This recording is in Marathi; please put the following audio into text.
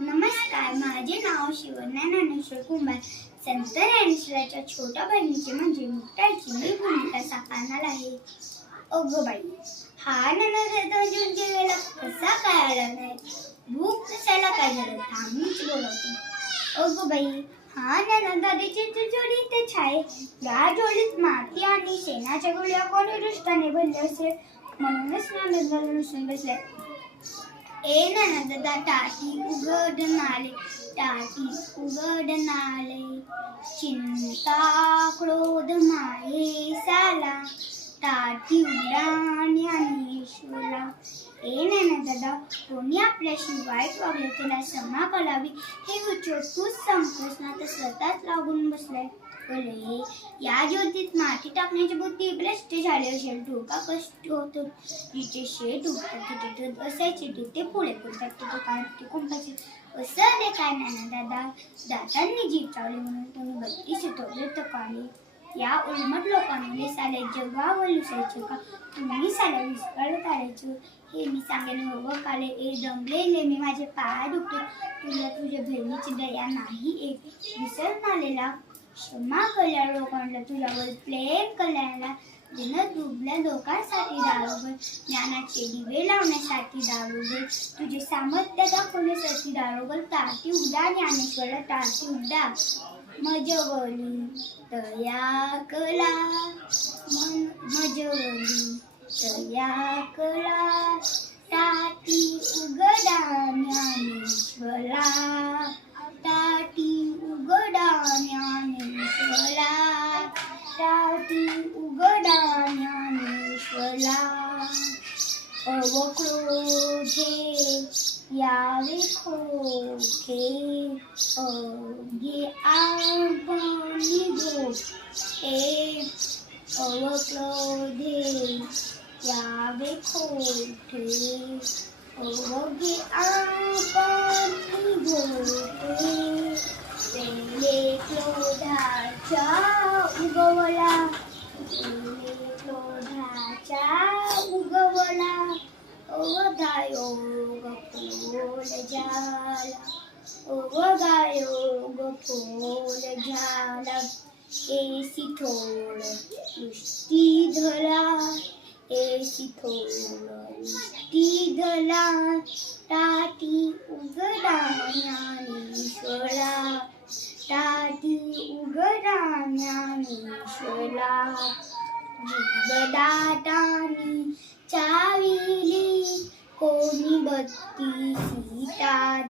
नमस्कार, माझे नाव शिवण्या ज्ञानेश्वर कुंभार. संत ज्ञानेश्वराच्या छोट्या बहिणीची म्हणजे मुक्ताईची मी भूमिका साकारणार आहे. अगं बाई, हा ननद जेवायला कसा काय आला नाही? भूक कशाला काय झालं? थांबीच बोलवतो. अगं बाई, हा ननदादीची जोडी इथेच आहे. या जोडीत माती आणि शेणाच्या गोळ्या कोणी दृष्टाने भरले असेल, म्हणूनच ननदाला रुसून बसले. ए ननदा टाटी उघडणाले, टाटी उघडणाले, चिंता क्रोध माये साला, टाटी उघडा ज्ञानेश्वरा. ए ननदा, कोणी आपल्याशी वाईट वागले त्याला क्षमा करावी हे उच्चार तूच सांगतोस ना, तर स्वतःच लागून बसलाय. बोले, या ज्योतीत माती टाकण्याची बुद्धी भ्रष्ट झाली असेल. डोका कष्ट होतो. जिथे शेत उगतं तिथे दूध असायचे, तिथे पुढे पुरतात तिथे काय कुंपाचे. असं दे काय नाना दातांनी जीभ चावली म्हणून कोणी 32 तोडले तर काढले. या उलमट लोकांनी साले जगावर लुसायचे का? तुम्ही साल्या विस्कळत आल्याचं हे मी सांगेन हवं काले. ए दमलेले मी, माझे पाय दुखते. तुला तुझ्या बहिणीची दया नाही एक विसरून आलेला. क्षमा कल्या लोकांना, तुझ्यावर प्रेम कल्याला. दिन दुबल्या लोकांसाठी दारोगर, ज्ञानाचे दिवे लावण्यासाठी दारोगर, तुझे सामर्थ्य दाखवण्यासाठी दारोगर. टाटी उडा ज्ञानेश्वरा, टाटी उडा. मजवली तया कला, मजवली तया कला, टाटी उघडा ज्ञानेश्वरा, टाटी उघडा ज्ञानेश्वरा, टाटी उघडा ज्ञानेश्वरा. अवक्रोधे यावे खोटे, अवघे आपणी गोष्टे. अवक्रोधे यावे खोटे, अवघे आपणी गोष्टे. पहिले क्रोधाच्या उगवला, पहिले क्रोधाच्या उगवला, अवघायोग फोल झाला, अवघायोग फोल झाला. एसी थोड दृष्टी धरा, एसी थोड दृष्टी धरा, टाटी उघडा ज्ञानेश्वरा, टाटी उघडा ज्ञानेश्वरा. जीवदातानी चाविली कोणी बत्ती सीता.